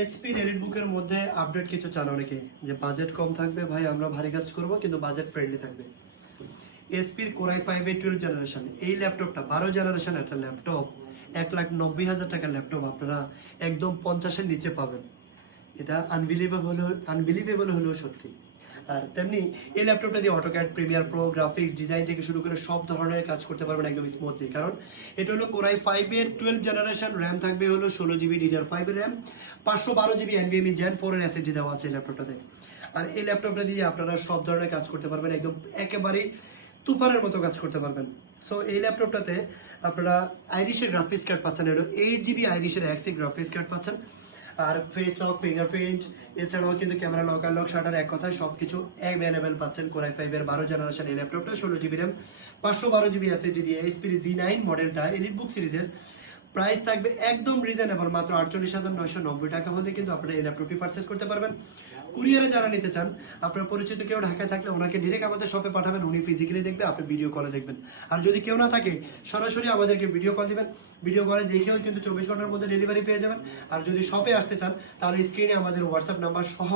HP এলিটবুকের মধ্যে update কিছু চান অনেকে যে বাজেট কম থাকবে ভাই, আমরা ভারী কাজ করব কিন্তু বাজেট ফ্রেন্ডলি থাকবে। এইচপির কোরাই 5 12 জেনারেশন এই ল্যাপটপটা 12 জেনারেশন একটা ল্যাপটপ, 1,90,000 টাকার ল্যাপটপ আপনারা একদম 50-এর নিচে পাবেন। এটা আনবিলিভেবল হলেও সত্যি। আর তেমনি এই ল্যাপটপটা দিয়ে AutoCAD, Premiere Pro, graphics design থেকে শুরু করে সব ধরনের কাজ করতে পারবেন একদম স্মুথলি। কারণ এটা হলো কোরাই 5 12 জেনারেশন, র্যাম থাকবে হলো 16 GB DDR5 এর র্যাম, 512 GB NVMe Gen 4 এর SSD দেওয়া আছে এই ল্যাপটপটাতে। আর এই ল্যাপটপটা দিয়ে আপনারা সব ধরনের কাজ করতে পারবেন, একদম একেবারেই তুফানের মতো কাজ করতে পারবেন। সো এই ল্যাপটপটাতে আপনারা আইরিশের গ্রাফিক্স কার্ড পাচ্ছেন, হলো 8 GB আইরিশের এক্সি গ্রাফিক্স কার্ড পাচ্ছেন। আর ফেস লক, ফিঙ্গারপ্রিন্ট, এছাড়াও কিন্তু ক্যামেরা লক, আনলক, শাটার, এক কথায় সবকিছু অ্যাভেলেবেল পাচ্ছেন কোরাই 5 এর 12 জেনারেশন এই ল্যাপটপটা। 16 GB র্যাম, 512 GB SSD দিয়ে এইচপি G9 মডেলটা এলিটবুক সিরিজের। প্রাইস থাকবে একদম রিজনেবল, মাত্র 48,990 টাকা হলে কিন্তু আপনারা এই ল্যাপটপটি পারচেস করতে পারবেন। কুরিয়ারে যারা নিতে চান, আপনার পরিচিত কেউ ঢাকায় থাকলে ওনাকে ডিরেক্ট আমাদের শপে পাঠাবেন, উনি ফিজিক্যালি দেখবে, আপনি ভিডিও কলে দেখবেন। আর যদি কেউ না থাকে, সরাসরি আমাদেরকে ভিডিও কল দিবেন, ভিডিও কলে দেখেও কিন্তু 24 ঘন্টার মধ্যে ডেলিভারি পেয়ে যাবেন। আর যদি শপে আসতে চান তাহলে স্ক্রিনে আমাদের হোয়াটসঅ্যাপ নাম্বার সহ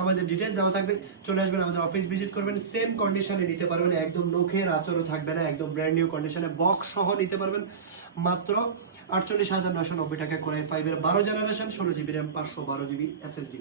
আমাদের ডিটেলস দেওয়া থাকবে, চলে আসবেন, আমাদের অফিস ভিজিট করবেন, সেম কন্ডিশনে নিতে পারবেন, একদম নখের আচরও থাকবে না, একদম ব্র্যান্ড নিউ কন্ডিশনে বক্স সহ নিতে পারবেন মাত্র 48,990 টাকা কোরাই 5 এর 12 generation, 16 GB RAM, 512 GB SSD।